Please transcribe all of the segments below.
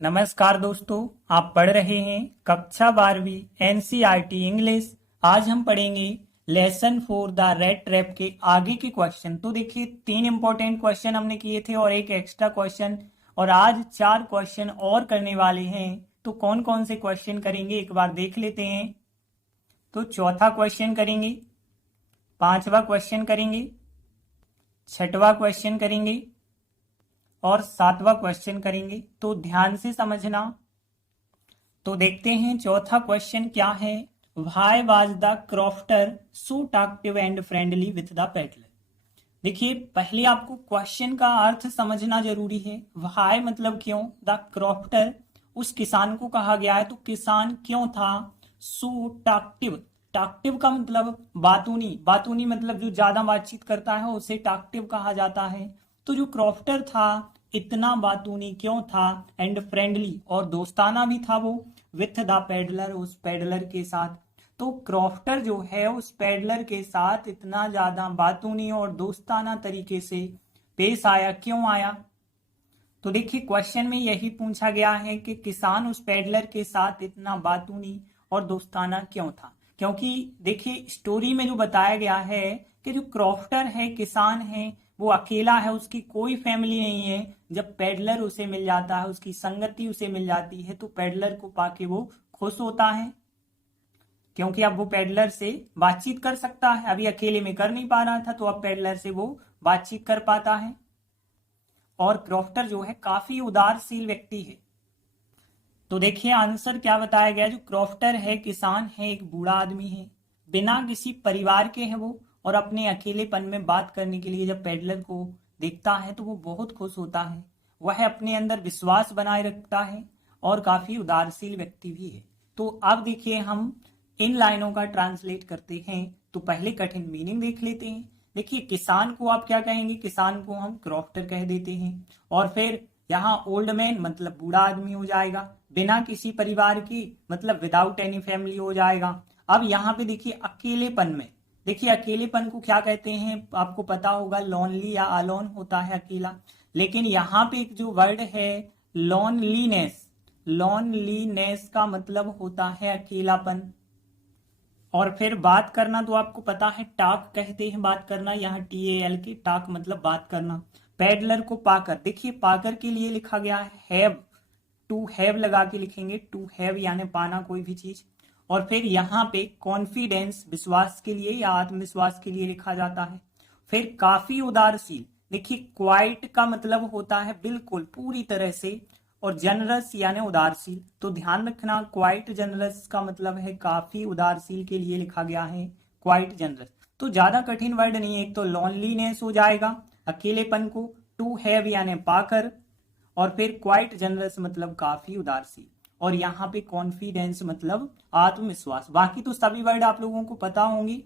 नमस्कार दोस्तों, आप पढ़ रहे हैं कक्षा 12वीं एनसीईआरटी इंग्लिश। आज हम पढ़ेंगे लेसन 4 द रेड ट्रैप के आगे के क्वेश्चन। तो देखिए 3 इंपॉर्टेंट क्वेश्चन हमने किए थे और एक एक्स्ट्रा क्वेश्चन, और आज 4 क्वेश्चन और करने वाले हैं। तो कौन कौन से क्वेश्चन करेंगे एक बार देख लेते हैं। तो चौथा क्वेश्चन करेंगे, पांचवा क्वेश्चन करेंगे, छठवां क्वेश्चन करेंगे और सातवां क्वेश्चन करेंगे। तो ध्यान से समझना। तो देखते हैं चौथा क्वेश्चन क्या है। Why was the crofter so talkative and friendly with the peddler. देखिए पहले आपको क्वेश्चन का अर्थ समझना जरूरी है। व्हाई मतलब क्यों, द क्रॉफ्टर उस किसान को कहा गया है, तो किसान क्यों था सो टॉकटिव। टॉकटिव का मतलब बातूनी, बातूनी मतलब जो ज्यादा बातचीत करता है उसे टॉकटिव कहा जाता है। तो जो क्रॉफ्टर था इतना बातूनी क्यों था, एंड फ्रेंडली और दोस्ताना भी था वो विथ द पेडलर, उस पेडलर के साथ। तो क्रॉफ्टर जो है उस पेडलर के साथ इतना ज्यादा बातूनी और दोस्ताना तरीके से पेश आया, क्यों आया। तो देखिए क्वेश्चन में यही पूछा गया है कि किसान उस पेडलर के साथ इतना बातूनी और दोस्ताना क्यों था। क्योंकि देखिए स्टोरी में जो बताया गया है कि जो क्रॉफ्टर है, किसान है, वो अकेला है, उसकी कोई फैमिली नहीं है। जब पेडलर उसे मिल जाता है, उसकी संगति उसे मिल जाती है, तो पेडलर को पाके वो खुश होता है, क्योंकि अब वो पेडलर से बातचीत कर सकता है। अभी अकेले में कर नहीं पा रहा था, तो अब पेडलर से वो बातचीत कर पाता है। और क्रॉफ्टर जो है काफी उदारशील व्यक्ति है। तो देखिए आंसर क्या बताया गया। जो क्रॉफ्टर है, किसान है, एक बूढ़ा आदमी है, बिना किसी परिवार के है वो, और अपने अकेलेपन में बात करने के लिए जब पेडलर को देखता है तो वो बहुत खुश होता है। वह अपने अंदर विश्वास बनाए रखता है और काफी उदारशील व्यक्ति भी है। तो अब देखिए हम इन लाइनों का ट्रांसलेट करते हैं। तो पहले कठिन मीनिंग देख लेते हैं। देखिए किसान को आप क्या कहेंगे, किसान को हम क्रॉफ्टर कह देते हैं। और फिर यहाँ ओल्ड मैन मतलब बूढ़ा आदमी हो जाएगा, बिना किसी परिवार की मतलब विदाउट एनी फैमिली हो जाएगा। अब यहाँ पे देखिए अकेलेपन में, देखिए अकेलेपन को क्या कहते हैं आपको पता होगा, लॉनली या अलोन होता है, अकेला। लेकिन यहाँ पे एक जो वर्ड है लॉनलीनेस, लॉनलीनेस का मतलब होता है अकेलापन। और फिर बात करना तो आपको पता है टाक कहते हैं बात करना, यहाँ TAL की टाक मतलब बात करना। पेडलर को पाकर, देखिए पाकर के लिए लिखा गया है हैव, टू हैव लगा के लिखेंगे, टू हैव यानी पाना कोई भी चीज। और फिर यहाँ पे कॉन्फिडेंस विश्वास के लिए या आत्मविश्वास के लिए लिखा जाता है। फिर काफी उदारशील, देखिए क्वाइट का मतलब होता है बिल्कुल पूरी तरह से, और जनरस यानी उदारशील। तो ध्यान रखना क्वाइट जनरस का मतलब है काफी उदारशील के लिए लिखा गया है क्वाइट जनरस। तो ज्यादा कठिन वर्ड नहीं है। एक तो लॉनलीनेस हो जाएगा अकेलेपन को, टू हैव यानी पाकर, और फिर क्वाइट जनरस मतलब काफी उदारशील, और यहाँ पे कॉन्फिडेंस मतलब आत्मविश्वास। बाकी तो सभी वर्ड आप लोगों को पता होंगी।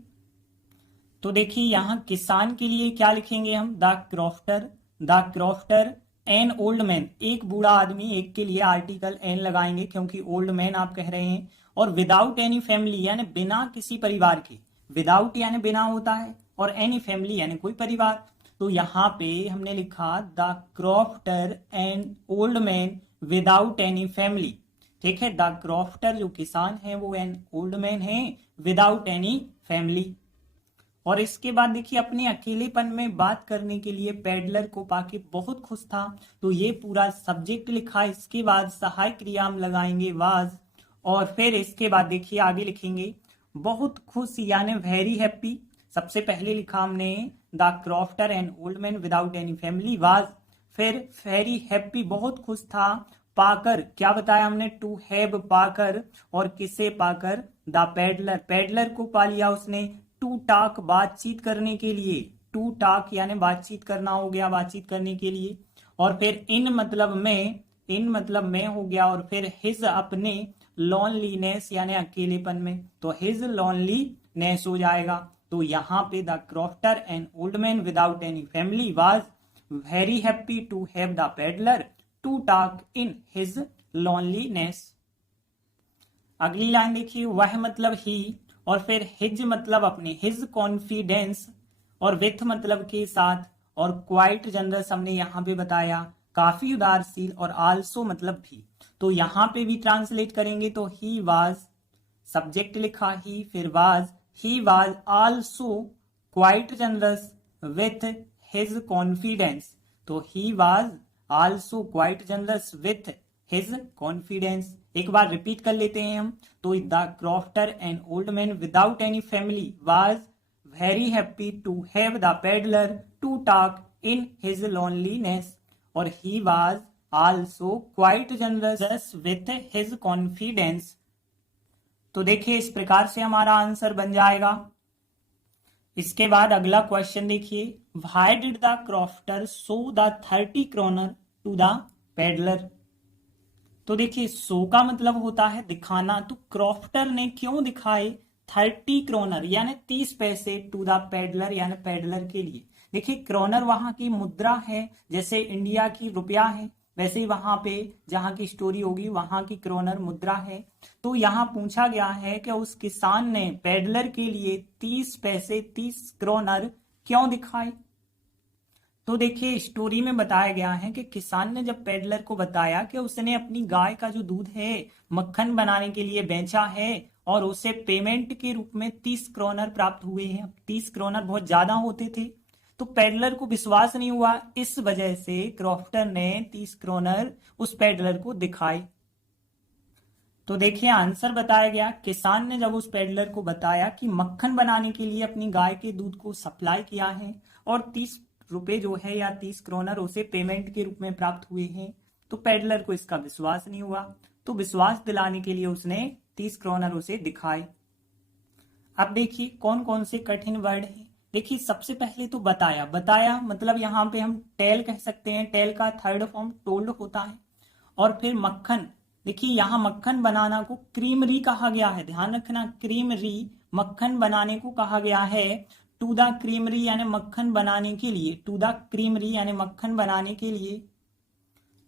तो देखिए यहाँ किसान के लिए क्या लिखेंगे हम, the crofter, the crofter an old man, एक बूढ़ा आदमी, एक के लिए आर्टिकल एन लगाएंगे क्योंकि ओल्ड मैन आप कह रहे हैं। और विदाउट एनी फैमिली यानी बिना किसी परिवार के, विदाउट यानी बिना होता है, और एनी फैमिली यानी कोई परिवार। तो यहाँ पे हमने लिखा the crofter an old man without any family. ठीक है, द क्रॉफ्टर जो किसान है वो एन ओल्ड मैन है विदाउट एनी फैमिली। और इसके बाद देखिए अपने अकेलेपन में बात करने के लिए पेडलर को पाके बहुत खुश था। तो ये पूरा सब्जेक्ट लिखा, इसके बाद सहायक क्रिया हम लगाएंगे वाज, और फिर इसके बाद देखिए आगे लिखेंगे बहुत खुश यानी वेरी हैप्पी। सबसे पहले लिखा हमने the crofter and old man without any family was, फिर वेरी हैप्पी बहुत खुश था, पाकर क्या बताया हमने, टू हैव पाकर, और किसे पाकर, द पेडलर, पेडलर को पा लिया उसने, टू टॉक बातचीत करने के लिए, टू टॉक यानी बातचीत करना हो गया, बातचीत करने के लिए। और फिर इन मतलब में, इन मतलब में हो गया, और फिर हिज अपने, लॉनलीनेस यानी अकेलेपन में, तो हिज लॉनलीनेस हो जाएगा। तो यहाँ पे the crofter and old man without any family was very happy to have the peddler to talk in his loneliness. अगली लाइन देखिए, वह मतलब ही, और फिर हिज मतलब अपने, हिज कॉन्फिडेंस, और विथ मतलब के साथ, और क्वाइट जनरस हमने यहाँ पे बताया काफी उदारशील, और आल्सो मतलब भी। तो यहाँ पे भी ट्रांसलेट करेंगे तो ही वाज, सब्जेक्ट लिखा ही, फिर was, he was also quite generous with his confidence. तो he was also quite generous with his confidence. एक बार रिपीट कर लेते हैं हम। तो the crofter an old man without any family was very happy to have the peddler to talk in his loneliness, और he was also quite generous with his confidence। तो देखिए इस प्रकार से हमारा आंसर बन जाएगा। इसके बाद अगला क्वेश्चन देखिए, why did the crofter show the 30 kroner to the peddler। तो देखिए शो का मतलब होता है दिखाना, तो क्रॉफ्टर ने क्यों दिखाए 30 क्रोनर यानी 30 पैसे टू द पेडलर यानी पेडलर के लिए। देखिए क्रोनर वहां की मुद्रा है, जैसे इंडिया की रुपया है, वैसे ही वहां पे जहां की स्टोरी होगी वहां की क्रोनर मुद्रा है। तो यहाँ पूछा गया है कि उस किसान ने पेडलर के लिए 30 पैसे 30 क्रोनर क्यों दिखाए। तो देखिए स्टोरी में बताया गया है कि किसान ने जब पेडलर को बताया कि उसने अपनी गाय का जो दूध है मक्खन बनाने के लिए बेचा है और उसे पेमेंट के रूप में 30 क्रोनर प्राप्त हुए हैं। 30 क्रोनर बहुत ज्यादा होते थे, तो पेडलर को विश्वास नहीं हुआ, इस वजह से क्रॉफ्टर ने 30 क्रोनर उस पेडलर को दिखाए। तो देखिए आंसर बताया गया, किसान ने जब उस पेडलर को बताया कि मक्खन बनाने के लिए अपनी गाय के दूध को सप्लाई किया है और 30 रुपए जो है या 30 क्रोनर उसे पेमेंट के रूप में प्राप्त हुए हैं, तो पेडलर को इसका विश्वास नहीं हुआ। तो विश्वास दिलाने के लिए उसने 30 क्रोनर उसे दिखाए। अब देखिए कौन कौन से कठिन वर्ड हैं। देखिए सबसे पहले तो बताया, बताया मतलब यहाँ पे हम टेल कह सकते हैं, टेल का थर्ड फॉर्म टोल्ड होता है। और फिर मक्खन, देखिए यहाँ मक्खन बनाना को क्रीमरी कहा गया है, ध्यान रखना क्रीमरी मक्खन बनाने को कहा गया है। टू द क्रीमरी यानी मक्खन बनाने के लिए, टू द क्रीमरी यानी मक्खन बनाने के लिए।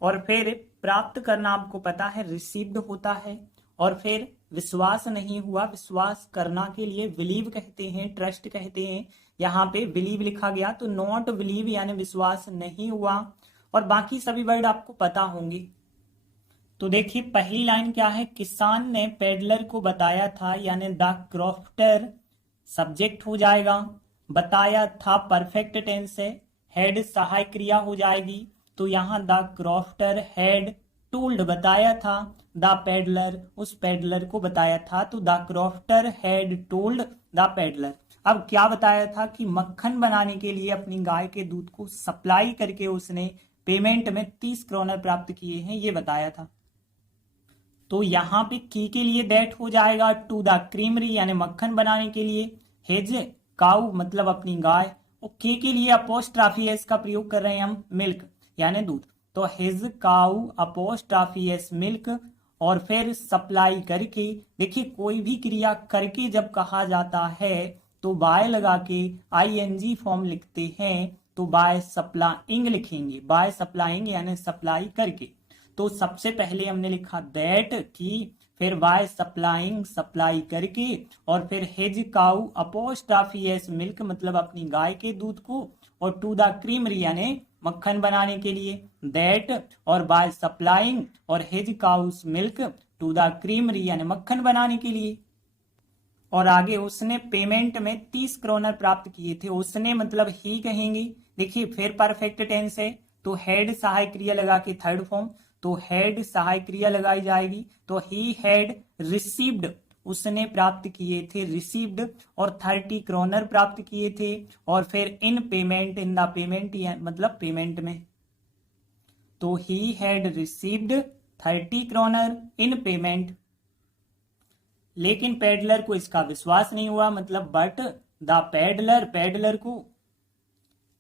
और फिर प्राप्त करना आपको पता है रिसीव्ड होता है। और फिर विश्वास नहीं हुआ, विश्वास करना के लिए बिलीव कहते हैं, ट्रस्ट कहते हैं। यहाँ पे बिलीव लिखा गया तो नॉट बिलीव यानी विश्वास नहीं हुआ। और बाकी सभी वर्ड आपको पता होंगे। तो देखिए पहली लाइन क्या है, किसान ने पेडलर को बताया था यानी द क्रॉफ्टर सब्जेक्ट हो जाएगा, बताया था परफेक्ट टेंस है, हेड सहायक क्रिया हो जाएगी। तो यहाँ द क्रॉफ्टर हैड टोल्ड बताया था, द पेडलर उस पेडलर को बताया था, तो the crofter had told the peddler. अब क्या बताया था कि मक्खन बनाने के लिए अपनी गाय के दूध को सप्लाई करके उसने पेमेंट में 30 क्रोनर प्राप्त किए हैं, ये बताया था। तो यहाँ पे की के लिए दैट हो जाएगा, टू द क्रीमरी यानी मक्खन बनाने के लिए, हेज काउ मतलब अपनी गाय, और के लिए अपोस्ट्राफी एस का प्रयोग कर रहे हैं हम, मिल्क यानी दूध, तो हिज काउ अपोस्ट्राफी एस मिल्क। और फिर सप्लाई करके, देखिए कोई भी क्रिया करके जब कहा जाता है तो बाय लगा के आईएनजी फॉर्म लिखते हैं, तो बाय सप्लाइंग लिखेंगे, बाय सप्लाइंग यानी सप्लाई करके। तो सबसे पहले हमने लिखा दैट की, फिर बाय सप्लाइंग सप्लाई करके, और फिर हिज काउ अपोस्ट्राफी एस मिल्क मतलब अपनी गाय के दूध को, और टू द क्रीमरी यानी मक्खन बनाने के लिए, दैट और बाय सप्लाइंग और his cow's milk to the creamery यानी मक्खन बनाने के लिए। और आगे उसने पेमेंट में 30 क्रोनर प्राप्त किए थे, उसने मतलब ही कहेंगे। देखिए फिर परफेक्ट टेंस है तो हेड सहायक क्रिया लगा के थर्ड फॉर्म, तो हेड सहायक क्रिया लगाई जाएगी, तो ही हैड रिसीव्ड उसने प्राप्त किए थे, रिसीव्ड, और 30 क्रोनर प्राप्त किए थे। और फिर in payment, in the payment मतलब पेमेंट में, तो he had received 30 kronor in payment. लेकिन पेडलर को इसका विश्वास नहीं हुआ, मतलब बट द पेडलर, पेडलर को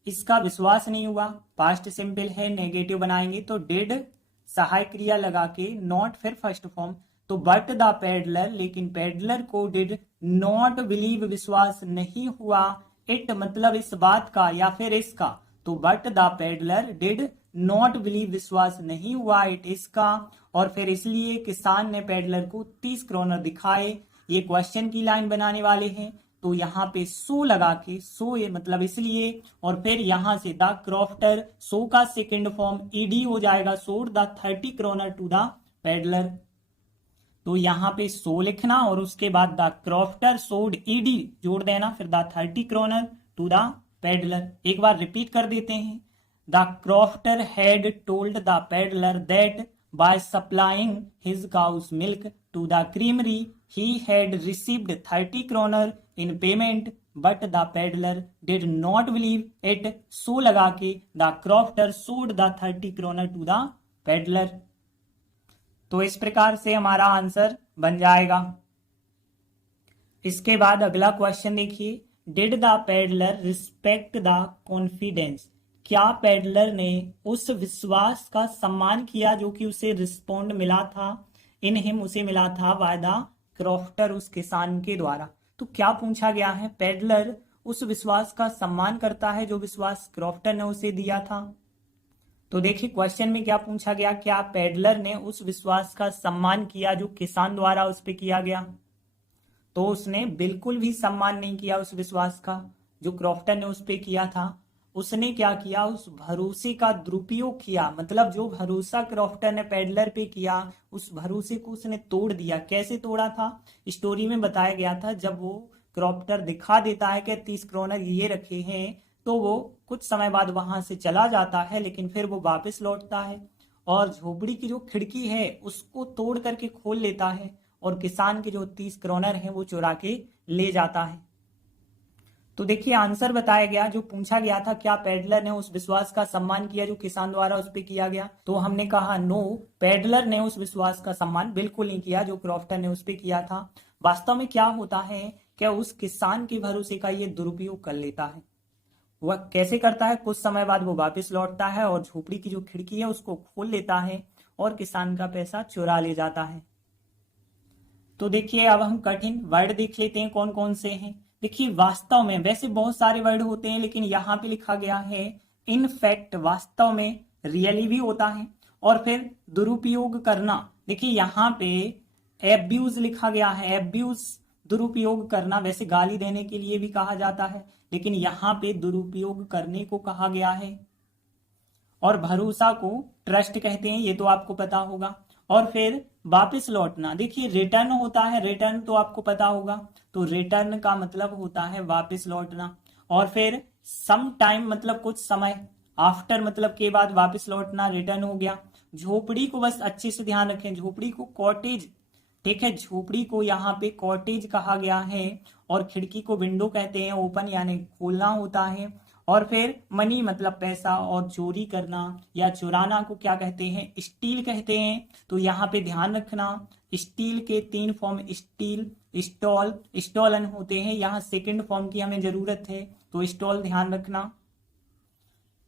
इसका विश्वास नहीं हुआ। पास्ट सिंपल है, नेगेटिव बनाएंगे तो डिड सहायक क्रिया लगा के नॉट फिर फर्स्ट फॉर्म, तो बट द पेडलर, लेकिन पेडलर को डिड नॉट बिलीव विश्वास नहीं हुआ, इट मतलब इस बात का या फिर इसका, तो but the peddler did not believe विश्वास नहीं हुआ इट इसका। और फिर इसलिए किसान ने पेडलर को 30 क्रोनर दिखाए। ये क्वेश्चन की लाइन बनाने वाले हैं, तो यहाँ पे सो लगा के, सो ये मतलब इसलिए, और फिर यहाँ से द क्रॉफ्टर, सो का सेकंड फॉर्म ईडी हो जाएगा, showed the 30 kronor to the peddler. तो यहाँ पे सो लिखना और उसके बाद द क्रॉफ्टर सोड ईडी जोड़ देना, फिर the 30 kronor to the peddler. एक बार रिपीट कर देते हैं। The crofter had told the peddler that by supplying his cow's milk to the creamery he had received 30 kroner in payment, but the peddler did not believe it. So लगा के the crofter sold the 30 kroner to the peddler। तो इस प्रकार से हमारा answer बन जाएगा। इसके बाद अगला क्वेश्चन देखिए, did the peddler respect the confidence, क्या पेडलर ने उस विश्वास का सम्मान किया जो कि उसे रिस्पोंड मिला था, इन हिम उसे मिला था बाय द क्रॉफ्टर, उस किसान के द्वारा। तो क्या पूछा गया है, पेडलर उस विश्वास का सम्मान करता है जो विश्वास क्रॉफ्टर ने उसे दिया था। तो देखिए क्वेश्चन में क्या पूछा गया, क्या पेडलर ने उस विश्वास का सम्मान किया जो किसान द्वारा उस पर किया गया। तो उसने बिल्कुल भी सम्मान नहीं किया उस विश्वास का जो क्रॉफ्टर ने उस पर किया था। उसने क्या किया, उस भरोसे का दुरुपयोग किया, मतलब जो भरोसा क्रॉफ्टर ने पेडलर पे किया उस भरोसे को उसने तोड़ दिया। कैसे तोड़ा था, स्टोरी में बताया गया था, जब वो क्रॉफ्टर दिखा देता है कि 30 क्रोनर ये रखे हैं, तो वो कुछ समय बाद वहां से चला जाता है, लेकिन फिर वो वापस लौटता है और झोपड़ी की जो खिड़की है उसको तोड़ करके खोल लेता है और किसान के जो 30 क्रोनर है वो चुरा के ले जाता है। तो देखिए आंसर बताया गया, जो पूछा गया था क्या पेडलर ने उस विश्वास का सम्मान किया जो किसान द्वारा उस पर किया गया, तो हमने कहा नो, पेडलर ने उस विश्वास का सम्मान बिल्कुल नहीं किया जो क्रॉफ्टर ने उस पर किया था। वास्तव में क्या होता है कि उस किसान के भरोसे का ये दुरुपयोग कर लेता है। वह कैसे करता है, कुछ समय बाद वो वापस लौटता है और झोपड़ी की जो खिड़की है उसको खोल लेता है और किसान का पैसा चुरा ले जाता है। तो देखिए अब हम कठिन वर्ड देख लेते हैं कौन कौन से हैं। देखिए वास्तव में, वैसे बहुत सारे वर्ड होते हैं लेकिन यहाँ पे लिखा गया है इन फैक्ट, वास्तव में, रियली भी होता है, और फिर दुरुपयोग करना। देखिए यहाँ पे एब्यूज लिखा गया है, एब्यूज दुरुपयोग करना, वैसे गाली देने के लिए भी कहा जाता है लेकिन यहाँ पे दुरुपयोग करने को कहा गया है। और भरोसा को ट्रस्ट कहते हैं, ये तो आपको पता होगा। और फिर वापस लौटना, देखिए रिटर्न होता है, रिटर्न तो आपको पता होगा, तो रिटर्न का मतलब होता है वापस लौटना। और फिर सम टाइम मतलब कुछ समय, आफ्टर मतलब के बाद वापस लौटना, रिटर्न हो गया। झोपड़ी को बस अच्छे से ध्यान रखें, झोपड़ी को कॉटेज, ठीक है, झोपड़ी को यहाँ पे कॉटेज कहा गया है और खिड़की को विंडो कहते हैं, ओपन यानी खोलना होता है। और फिर मनी मतलब पैसा, और चोरी करना या चुराना को क्या कहते हैं, स्टील कहते हैं। तो यहाँ पे ध्यान रखना, स्टील के 3 फॉर्म, स्टील, स्टॉल, स्टॉलन होते हैं। यहाँ सेकंड फॉर्म की हमें जरूरत है तो स्टॉल ध्यान रखना।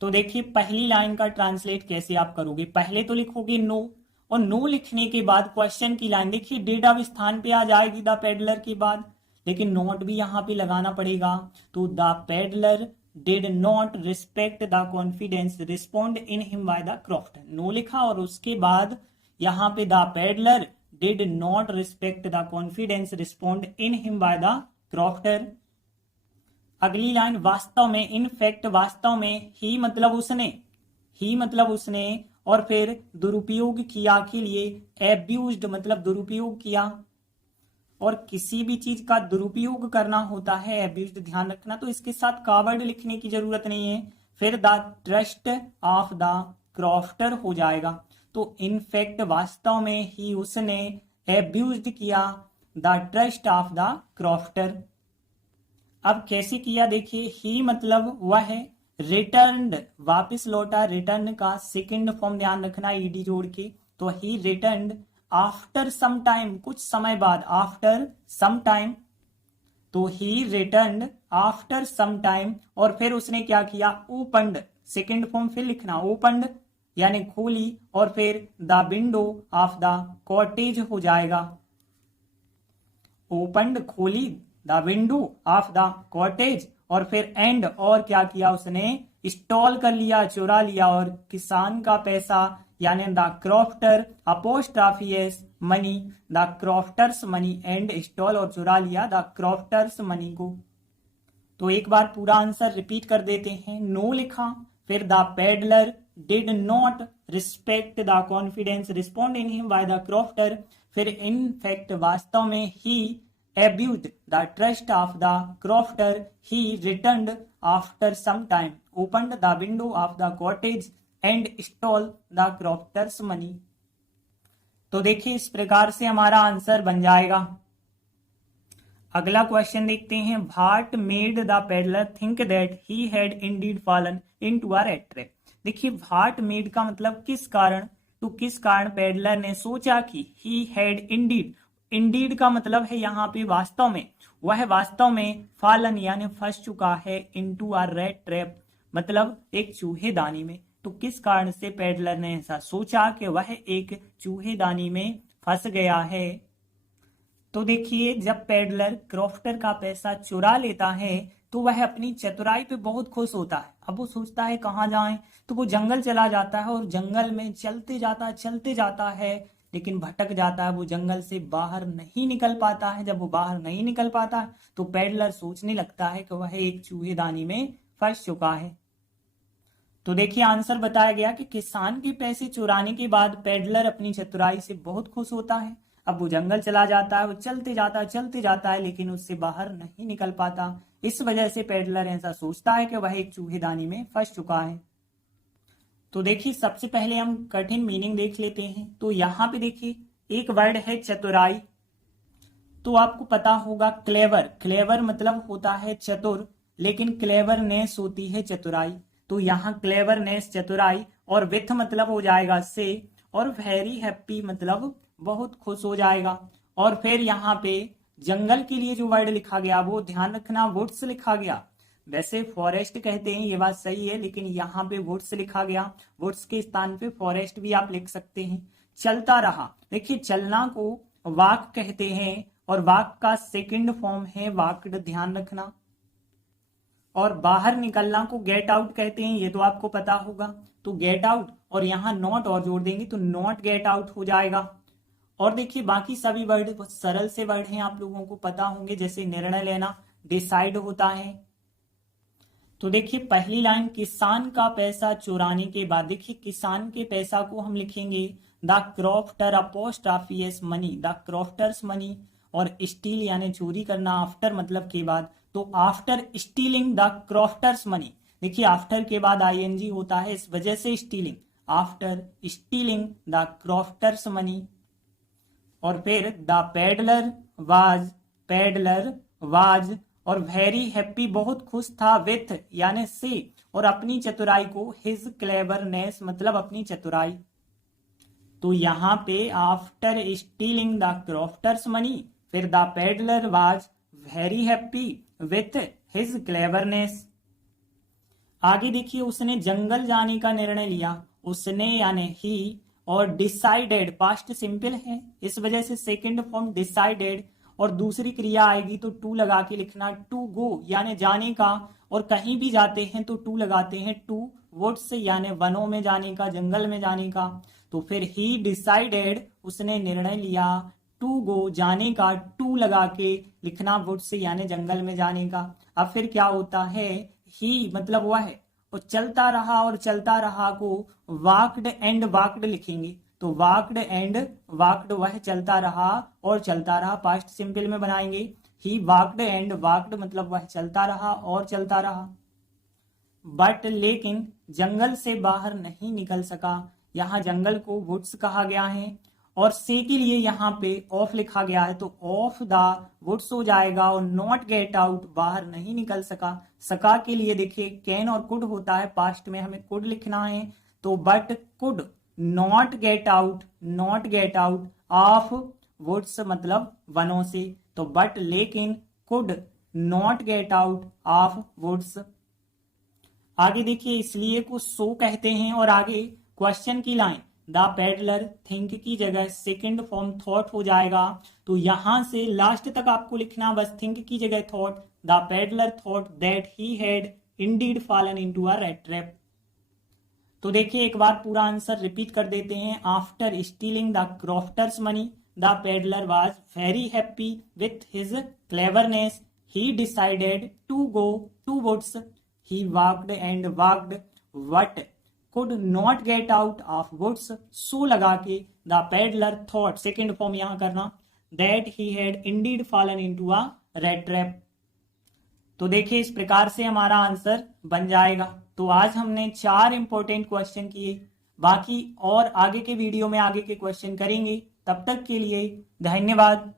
तो देखिए पहली लाइन का ट्रांसलेट कैसे आप करोगे, पहले तो लिखोगे नो, और नो लिखने के बाद क्वेश्चन की लाइन, देखिए डिड अब स्थान पे आ जाएगी द पेडलर के बाद, लेकिन नॉट भी यहाँ पे लगाना पड़ेगा। तो the peddler did not respect the confidence respond in him by the crofter, no लिखा और उसके बाद यहाँ पे the peddler did not respect the confidence respond in him by the crofter। अगली लाइन वास्तव में, इन फैक्ट वास्तव में, ही मतलब उसने, ही मतलब उसने, और फिर दुरुपयोग किया के लिए एब्यूज्ड मतलब दुरुपयोग किया, और किसी भी चीज का दुरुपयोग करना होता है एब्यूज्ड, ध्यान रखना। तो इसके साथ का वर्ड लिखने की जरूरत नहीं है, फिर the trust of the crofter हो जाएगा। तो इनफैक्ट वास्तव में ही उसने एब्यूज्ड किया the trust of the crofter. अब कैसे किया देखिए, ही मतलब वह है, रिटर्न्ड वापस लौटा, रिटर्न का सेकंड फॉर्म ध्यान रखना ईडी जोड़ के, तो he returned after some time, कुछ समय बाद, आफ्टर सम टाइम, तो he returned after some time. और फिर उसने क्या किया, ओपन्ड, सेकंड फॉर्म फिर लिखना, ओपन्ड यानी खोली, और फिर the window of the cottage हो जाएगा, ओपन्ड खोली the window of the cottage, और फिर एंड, और क्या किया उसने, स्टॉल कर लिया, चुरा लिया, और किसान का पैसा यानी the crofter apostrophe S money, the crofter's money and stole, और चुरा लिया द क्रॉफ्टर्स मनी को। तो एक बार पूरा आंसर रिपीट कर देते हैं। नो लिखा, फिर the peddler did not respect the confidence respond in him by the crofter, फिर इन फैक्ट वास्तव में ही abused the trust of the crofter, he returned after some time, opened the window of the cottage and stole the crofter's money। तो देखिए इस प्रकार से हमारा answer बन जाएगा। अगला क्वेश्चन देखते हैं। What made the peddler think that he had Indeed fallen into a rat trap. देखिए व्हाट मेड का मतलब किस कारण, तो किस कारण पेडलर ने सोचा कि ही हैड इंडीड, इंडीड का मतलब है यहाँ पे वास्तव में, वह वास्तव में फॉलन यानी फंस चुका है इनटू अ रैट ट्रैप, मतलब एक चूहेदानी में। तो किस कारण से पेडलर ने ऐसा सोचा कि वह एक चूहेदानी में फंस गया है। तो देखिए जब पेडलर क्रॉफ्टर का पैसा चुरा लेता है तो वह अपनी चतुराई पे बहुत खुश होता है। अब वो सोचता है कहाँ जाएं, तो वो जंगल चला जाता है और जंगल में चलते जाता है लेकिन भटक जाता है, वो जंगल से बाहर नहीं निकल पाता है। जब वो बाहर नहीं निकल पाता तो पेडलर सोचने लगता है कि वह एक चूहेदानी में फंस चुका है। तो देखिए आंसर बताया गया कि किसान के पैसे चुराने के बाद पेडलर अपनी चतुराई से बहुत खुश होता है। अब वो जंगल चला जाता है, वो चलते जाता है लेकिन उससे बाहर नहीं निकल पाता। इस वजह से पेडलर ऐसा सोचता है कि वह एक चूहेदानी में फंस चुका है। तो देखिए सबसे पहले हम कठिन मीनिंग देख लेते हैं। तो यहाँ पे देखिए एक वर्ड है चतुराई, तो आपको पता होगा क्लेवर, क्लेवर मतलब होता है चतुर, लेकिन क्लेवरनेस होती है चतुराई। तो यहाँ क्लेवरनेस चतुराई, और विथ मतलब हो जाएगा से, और वेरी हैप्पी मतलब बहुत खुश हो जाएगा। और फिर यहाँ पे जंगल के लिए जो वर्ड लिखा गया वो ध्यान रखना वुड्स लिखा गया। वैसे फॉरेस्ट कहते हैं, ये बात सही है, लेकिन यहाँ पे वुड्स लिखा गया। वुड्स के स्थान पे फॉरेस्ट भी आप लिख सकते हैं। चलता रहा, देखिए चलना को वॉक कहते हैं और वॉक का सेकंड फॉर्म है वॉकड, ध्यान रखना। और बाहर निकलना को गेट आउट कहते हैं, ये तो आपको पता होगा। तो गेट आउट और यहाँ नॉट और जोड़ देंगे तो नॉट गेट आउट हो जाएगा। और देखिए बाकी सभी वर्ड बहुत सरल से वर्ड हैं, आप लोगों को पता होंगे, जैसे निर्णय लेना डिसाइड होता है। तो देखिए पहली लाइन किसान का पैसा चुराने के बाद, देखिए किसान के पैसा को हम लिखेंगे the crofter apostrophe S money, the crofter's money, और स्टील यानी चोरी करना, आफ्टर मतलब के बाद। तो after stealing the crofter's money, देखिए आफ्टर के बाद आईएनजी होता है, इस वजह से stealing, after stealing the crofter's money. और फिर द पेडलर वाज और वेरी हैप्पी बहुत खुश था, विथ यानी से, और अपनी चतुराई को हिज क्लेवरनेस मतलब अपनी चतुराई। तो यहाँ पे after stealing the crofter's money, फिर the peddler was very happy with his cleverness. आगे देखिए उसने जंगल जाने का निर्णय लिया, उसने यानी ही, और डिसाइडेड पास्ट सिंपल है, इस वजह से सेकंड फॉर्म डिसाइडेड, और दूसरी क्रिया आएगी तो टू लगा के लिखना, टू गो यानी जाने का, और कहीं भी जाते हैं तो टू लगाते हैं, टू वुड्स यानी वनों में जाने का, जंगल में जाने का। तो फिर ही डिसाइडेड उसने निर्णय लिया, टू गो जाने का, टू लगा के लिखना वुड्स यानी जंगल में जाने का। अब फिर क्या होता है, ही मतलब वह है, और चलता रहा और चलता रहा को वॉकड एंड वॉकड लिखेंगे। तो वॉकड एंड वॉकड वह चलता रहा और चलता रहा, पास्ट सिंपल में बनाएंगे। ही वॉकड एंड वॉकड मतलब वह चलता रहा और चलता रहा। बट लेकिन जंगल से बाहर नहीं निकल सका, यहाँ जंगल को वुड्स कहा गया है, और से के लिए यहाँ पे ऑफ लिखा गया है, तो ऑफ द वुड्स हो जाएगा, और नॉट गेट आउट बाहर नहीं निकल सका। सका के लिए देखिए कैन और कुड होता है, पास्ट में हमें कुड लिखना है। तो but could not get out of woods मतलब वनों से। तो बट लेकिन could not get out of woods. आगे देखिए इसलिए को सो कहते हैं, और आगे क्वेश्चन की लाइन द पेडलर थिंक की जगह सेकंड फॉर्म थॉट हो जाएगा। तो यहां से लास्ट तक आपको लिखना बस थिंक की जगह thought. The peddler thought that he had Indeed fallen into a rat trap. तो देखिए एक बार पूरा आंसर रिपीट कर देते हैं। After stealing the crofter's money the peddler was very happy with his cleverness. He decided to go to woods. He walked and walked but could not get out of woods, so लगा के the peddler thought, second form यहां करना, that he had indeed fallen into a rat trap। तो देखिए इस प्रकार से हमारा आंसर बन जाएगा। तो आज हमने 4 इंपॉर्टेंट क्वेश्चन किए, बाकी और आगे के वीडियो में आगे के क्वेश्चन करेंगे। तब तक के लिए धन्यवाद।